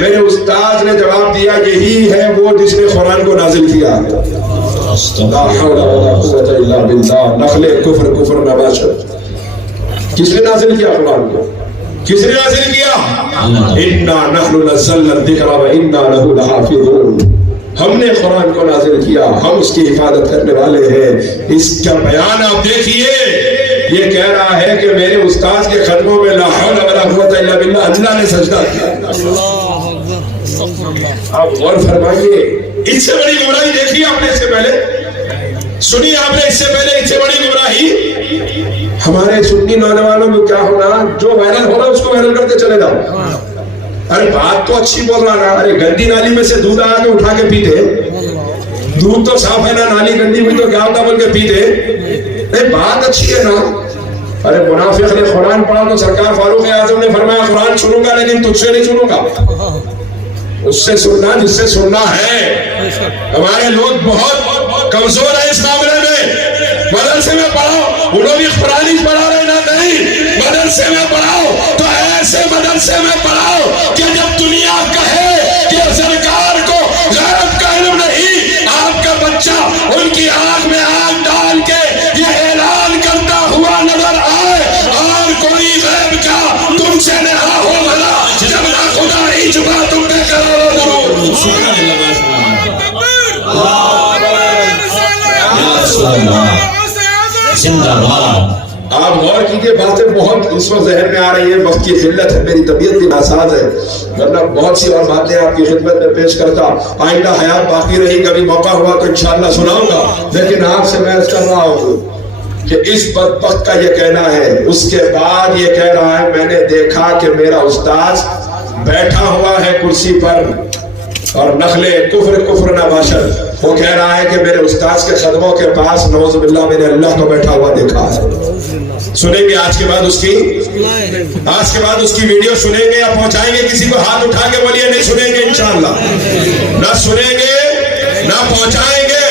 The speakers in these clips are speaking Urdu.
میرے استاد نے جواب دیا یہی ہے وہ جس نے قرآن کو نازل کیا. لا حول ولا قوت الا باللہ. نخل کفر کفر نباشر. کس نے نازل کیا قرآن کو؟ کس نے نازل کیا؟ انا نحن نزلنا الذکر وانا لہ لحافظون. ہم نے قرآن کو نازل کیا, ہم اس کی حفاظت کرنے والے ہیں. اس کا بیان آپ دیکھیے, یہ کہہ رہا ہے کہ میرے استاد کے قدموں میں لا حول ولا قوت الا باللہ اللہ نے سجدہ کیا. آپ غور فرمائیے, اس سے بڑی گمراہی دیکھی آپ نے اس سے پہلے, سنی آپ نے اس سے پہلے اس سے بڑی گمراہی. ہمارے سنی نوجوانوں میں کیا ہونا, جو وائرل ہو رہا اس کو وائرل کرتے چلے جاؤ. ارے بات تو اچھی بول رہا نا, ارے گندی نالی میں سے دودھ آیا کے اٹھا کے پیتے, دودھ تو صاف ہے نا, نالی گندی ہوئی تو کیا ہوتا بول کے پیتے. بات اچھی ہے نا. ارے منافق نے قرآن پڑھا تو سرکار فاروق اعظم نے فرمایا قرآن سنوں گا لیکن تجھ سے نہیں سنوں گا, اس سے سننا جس سے سننا ہے. ہمارے لوگ بہت کمزور ہیں اس معاملے میں. مدرسے میں پڑھاؤ, انہوں بھی قرآن ہی پڑھا رہے نا, نہیں مدرسے میں پڑھاؤ تو ایسے مدرسے میں پڑھاؤ کہ جب دنیا کہے کہ سرکار کو غیب کا علم نہیں, آپ کا بچہ ان کی آنکھ میں آنکھ ڈال کے یہ اعلان کرتا ہوا نظر آئے اور کوئی غیب کا تم سے نہ ہو بھلا, جب نہ خدا ہی چھپا تم پہ کرو ضرور. آپ غور کیجئے, باتیں بہت اس وقت ذہن میں آ رہی ہیں, وقت کی قلت ہے, میری طبیعت بھی ناساز ہے, ورنہ بہت سی اور باتیں آپ کی خدمت میں پیش کرتا. آئندہ حیات باقی رہی, کبھی موقع ہوا تو انشاءاللہ سناؤں گا, لیکن آپ سے میں عرض کر رہا ہوں کہ اس بدبخت کا یہ کہنا ہے. اس کے بعد یہ کہہ رہا ہے میں نے دیکھا کہ میرا استاذ بیٹھا ہوا ہے کرسی پر اور نخل کفر کفر نباشر. وہ کہہ رہا ہے کہ میرے استاذ کے قدموں کے پاس نعوذ باللہ میں نے اللہ کو بیٹھا ہوا دیکھا ہے. سنیں گے آج کے بعد اس کی ویڈیو سنیں گے یا پہنچائیں گے کسی کو؟ ہاتھ اٹھا کے بولیے نہیں سنیں گے انشاءاللہ. نہ سنیں گے نہ پہنچائیں گے,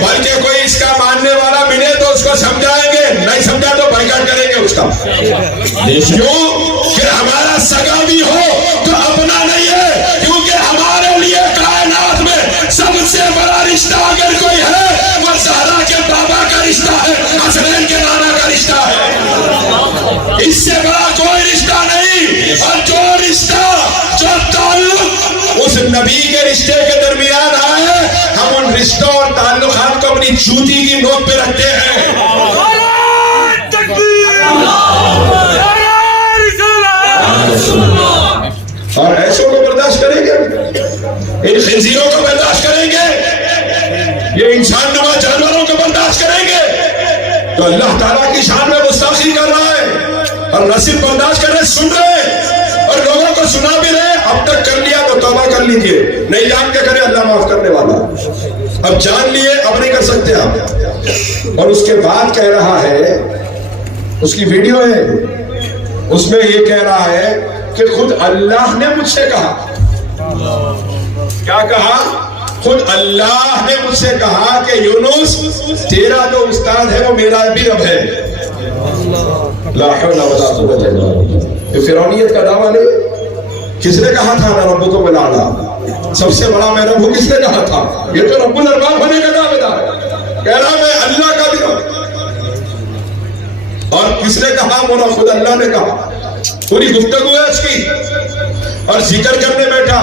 بلکہ کوئی اس کا ماننے والا ملے تو اس کو سمجھائیں گے, نہیں سمجھا تو بائیکاٹ کریں گے اس کا. کیوں کہ ہمارا سگا بھی ہو تو اپنا نہیں ہے, کیونکہ ہمارے لیے کائنات میں سب سے بڑا رشتہ اگر کوئی ہے وہ زہرا کے بابا کا رشتہ ہے, حسنین کے نانا کا رشتہ ہے. اس سے بڑا کوئی رشتہ نہیں. اور جو رشتہ جو تعلق اس نبی کے رشتے کے درمیان آئے, ہم ان رشتوں اور تعلقات کو اپنی جوتی کی نوک پہ رکھتے ہیں. اور ایسوں کو برداشت کریں گے, ان خنزیروں کو برداشت کریں گے, یہ انسان نما جانوروں کو برداشت کریں گے تو اللہ تعالیٰ کی شان میں گستاخی کر رہا ہے. اور نہ صرف برداشت کر رہے, سن رہے اور لوگوں کو سنا بھی رہے. اب تک کر لیا تو توبہ کر لیجئے, نہیں جان کے کرے اللہ معاف کرنے والا. اب جان لیے اب نہیں کر سکتے آپ. اور اس کے بعد کہہ رہا ہے, اس کی ویڈیو ہے, اس میں یہ کہہ رہا ہے کہ خود اللہ نے مجھ سے کہا. کیا کہا؟ خود اللہ نے مجھ سے کہا کہ یونس تیرا جو استاد ہے وہ میرا بھی رب ہے. لا حول ولا قوت الا باللہ. یہ فرعونیت کا دعویٰ نہیں. کس نے کہا تھا میں ربکم الاعلی, سب سے بڑا میں رب ہوں, کس نے کہا تھا؟ یہ تو رب الارباب ہونے کا دعویٰ دار کہہ رہا میں اللہ کا بھی رب. اور کس نے کہا؟ مولا خود اللہ نے کہا. پوری گفتگو ہے اس کی. اور ذکر کرنے بیٹھا,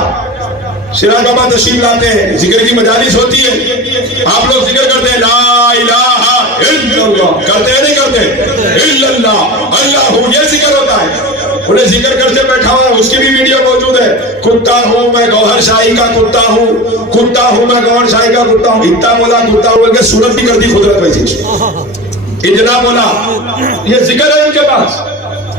شراج بابا تشریف لاتے ہیں, ذکر کی مجالس ہوتی ہے, آپ لوگ ذکر کرتے ہیں لا الہ الا اللہ, کرتے ہیں نہیں کرتے؟ الا اللہ, اللہ, یہ ذکر ہوتا ہے. انہیں ذکر کرتے بیٹھا ہوا, اس کی بھی ویڈیو موجود ہے. کتا ہوں میں گوہر شاہی کا کتا ہوں, کتا ہوں میں گوہر شاہی کا کتا ہوں. اتنا بولا کتا ہوں بول کے صورت بھی کرتی قدرت ویسی, اتنا بولا. یہ ذکر ہے ان کے پاس.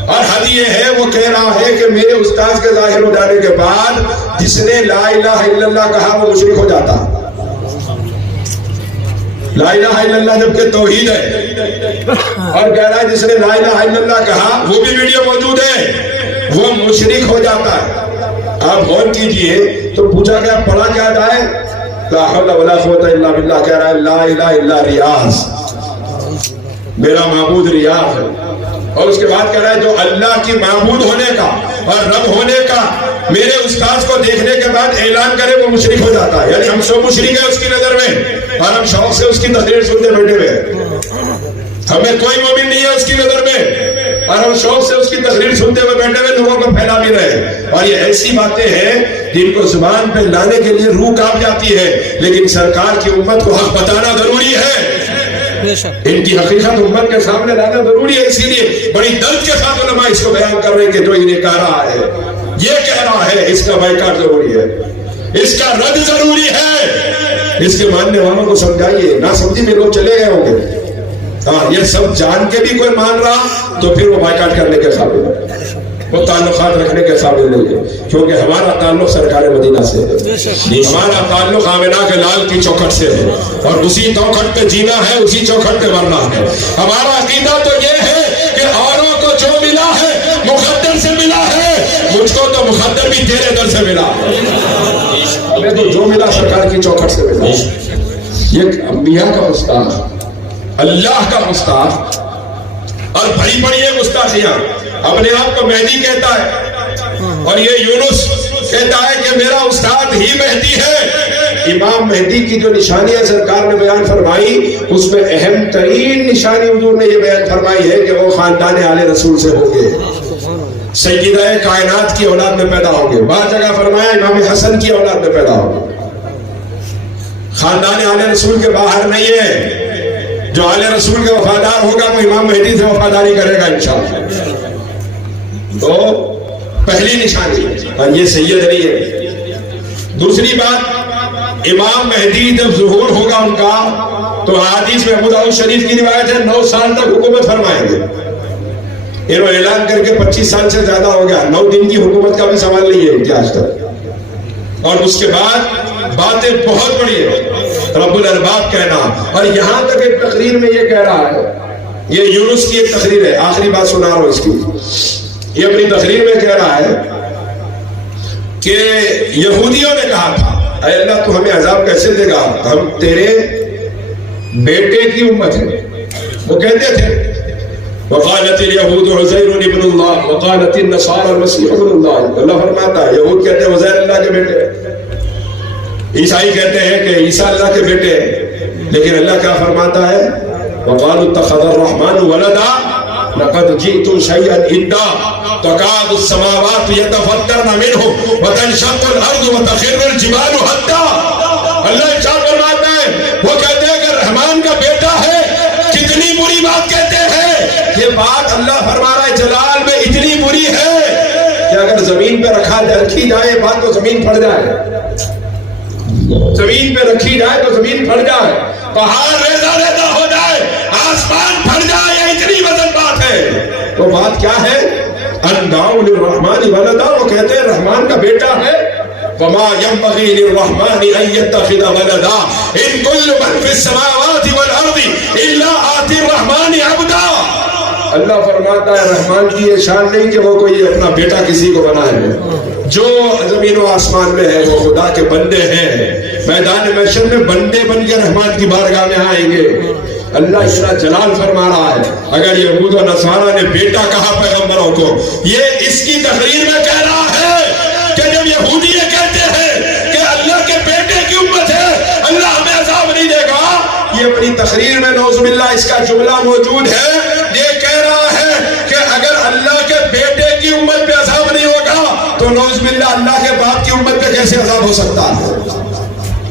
اور حد یہ ہے, وہ کہہ رہا ہے کہ میرے استاذ کے ظاہر ہو جانے کے بعد جس نے لا الہ الا اللہ کہا وہ مشرک ہو جاتا. لا الہ الا اللہ جبکہ توحید ہے, اور کہہ رہا ہے جس نے لا الہ الا اللہ کہا, وہ بھی ویڈیو موجود ہے, وہ مشرک ہو جاتا ہے. آپ غور کیجئے تو پوچھا گیا پڑھا کیا جائے؟ لا حول ولا قوت الا باللہ. کہہ رہا ہے لا الہ الا ریاض, میرا معبود ریاض ہے. اور اس کے بعد کہہ رہا ہے جو اللہ کی معبود ہونے کا اور رب ہونے کا میرے استاذ کو دیکھنے کے بعد اعلان کرے وہ مشرک ہو جاتا ہے. یعنی ہم سب مشرک ہیں اس کی نظر میں اور ہم شوق سے اس کی تقریر سنتے بیٹھے ہوئے. ہمیں کوئی مومن نہیں ہے اس کی نظر میں اور ہم شوق سے اس کی تقریر سنتے ہوئے بیٹھے ہوئے لوگوں کو پھیلا بھی رہے. اور یہ ایسی باتیں ہیں جن کو زبان پہ لانے کے لیے روح کانپ جاتی ہے, لیکن سرکار کی امت کو حق بتانا ضروری ہے. ان کی حقیقت امت کے سامنے لانا ضروری ہے. اسی لیے بڑی درد کے ساتھ علماء اس کو بیان کر رہے ہیں کہ جو انہیں کہہ رہا ہے, یہ کہہ رہا ہے, اس کا بائیکاٹ ضروری ہے, اس کا رد ضروری ہے. اس کے ماننے والوں کو سمجھائیے. نہ سمجھی میں لوگ چلے گئے ہوں گے. ہاں, یہ سب جان کے بھی کوئی مان رہا تو پھر وہ بائیکاٹ کرنے کے قابل ہے, وہ تعلقات رکھنے کے قابل نہیں ہے. کیونکہ ہمارا تعلق سرکار مدینہ سے ہے, ہمارا تعلق آمنہ کے لال کی چوکھٹ سے ہے اور اسی چوکھٹ پہ جینا ہے, اسی چوکھٹ پہ مرنا ہے. ہمارا عقیدہ تو یہ ہے کہ اوروں کو جو ملا ہے مقدر سے ملا ہے, مجھ کو تو مقدر بھی تیرے در سے ملا. ہمیں تو جو ملا سرکار کی چوکھٹ سے ملا. یہ انبیاء کا استاد, اللہ کا استاد, اور بڑی بڑی گستاخیاں. اپنے آپ کو مہدی کہتا ہے اور یہ یونس کہتا ہے کہ میرا استاد ہی مہدی ہے. امام مہدی کی جو نشانیاں سرکار نے بیان فرمائی, اس میں اہم ترین نشانی حضور نے یہ بیان فرمائی ہے کہ وہ خاندان آل رسول سے ہوں گے, سیدہ کائنات کی اولاد میں پیدا ہوں گے. بعض جگہ فرمایا امام حسن کی اولاد میں پیدا ہوں گے. خاندان آل رسول کے باہر نہیں ہے. جو آل رسول کے وفادار ہوگا وہ امام مہدی سے وفاداری کرے گا انشاءاللہ. تو پہلی نشانی, اور یہ سید نہیں ہے. دوسری بات, امام مہدی جب ظہور ہوگا ان کا تو حدیث میں ابو داؤد شریف کی روایت ہے 9 سال تک حکومت فرمائیں گے. انہوں نے اعلان کر کے 25 سال سے زیادہ ہو گیا, 9 دن کی حکومت کا بھی سوال نہیں ہے ان کے آج تک. اور اس کے بعد باتیں بہت بڑی ہیں, رب الارباب کہنا. اور یہاں تک ایک تقریر میں یہ کہہ رہا ہے, یہ یونس کی ایک تقریر ہے, آخری بات سنا رہا ہوں اس کی. یہ اپنی تقریر میں کہہ رہا ہے کہ یہودیوں نے کہا تھا اے اللہ تو ہمیں عذاب کیسے دے گا, ہم تیرے بیٹے کی امت ہیں. وہ کہتے تھے وقالت اليهود عزير ابن الله وقالت النصارى المسيح ابن الله. اللہ فرماتا ہے یہود کہتے ہیں عزیر اللہ کے بیٹے, عیسائی کہتے ہیں کہ عیسیٰ اللہ کے بیٹے ہیں. لیکن اللہ کیا فرماتا ہے وقالوا اتخذ الرحمن ولدا لقد جئتم شيئا إدا تكاد السماوات يتفطرن منه وتنشق الأرض وتخر الجبال هدا. اللہ ارشاد فرماتا ہے وہ کہتے ہیں کہ رحمان کا بیٹا ہے, کتنی بری بات کہتے ہیں. یہ بات اللہ فرما رہا ہے جلال میں اتنی بری ہے کہ اگر زمین پہ رکھی جائے بات تو زمین پھٹ جائے, زمین پہ رکھی جائے تو زمین پھٹ جائے, پہاڑ ریزہ ریزہ ہو جائے, آسمان پھٹ جائے, اتنی وزن بات ہے. تو بات کیا ہے اندعوا للرحمن ولدا, وہ کہتے ہیں رحمان کا بیٹا ہے. وما ينبغي للرحمن ان يتخذ ولدا ان كل من في السماوات والارض الا آتي الرحمن عبدا. اللہ فرماتا ہے رحمان کی یہ شان نہیں کہ وہ کوئی اپنا بیٹا کسی کو بنائے. جو زمین و آسمان میں ہے وہ خدا کے بندے ہیں. میدان محشر میں بندے بن کے رحمان کی بارگاہ میں آئیں گے. اللہ اتنا جلال فرما رہا ہے. اگر یہود و نصارہ نے بیٹا کہا پیغمبروں کو, یہ اس کی تقریر میں کہہ رہا ہے کہ جب یہودی یہ کہتے ہیں کہ اللہ کے بیٹے کی امت ہے اللہ ہمیں عذاب نہیں دے گا, یہ اپنی تقریر میں نعوذ باللہ اس کا جملہ موجود ہے. یہ کہہ رہا ہے کہ اگر اللہ کے بیٹے کی امت پہ عذاب نہیں ہوگا تو نعوذ باللہ اللہ کے باپ کی امت پہ کیسے عذاب ہو سکتا ہے.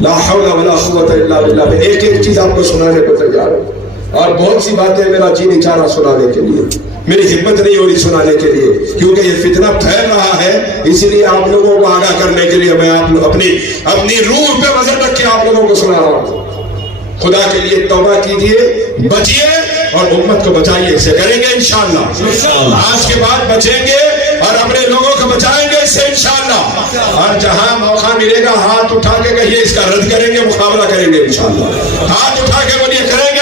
لا حول ولا قوت الا باللہ. ایک ایک چیز آپ کو سنانے کو تیار ہوں, اور بہت سی باتیں میرا جی نہیں چاہ رہا سنانے کے لیے, میری ہمت نہیں ہو رہی سنانے کے لیے, کیونکہ یہ فتنہ پھیل رہا ہے. اسی لیے آپ لوگوں کو آگاہ کرنے کے لیے میں آپ اپنی روح پہ وزن رکھ کے آپ لوگوں کو سنا رہا ہوں. خدا کے لیے توبہ کیجیے, بچیے اور امت کو بچائیے. اسے کریں گے انشاءاللہ, آج کے بعد بچیں گے اور اپنے لوگوں کو بچائیں گے اس سے انشاءاللہ. اور جہاں موقع ملے گا ہاتھ اٹھا کے کہیے اس کا رد کریں گے, مقابلہ کریں گے انشاءاللہ. ہاتھ اٹھا کے بولیے کریں گے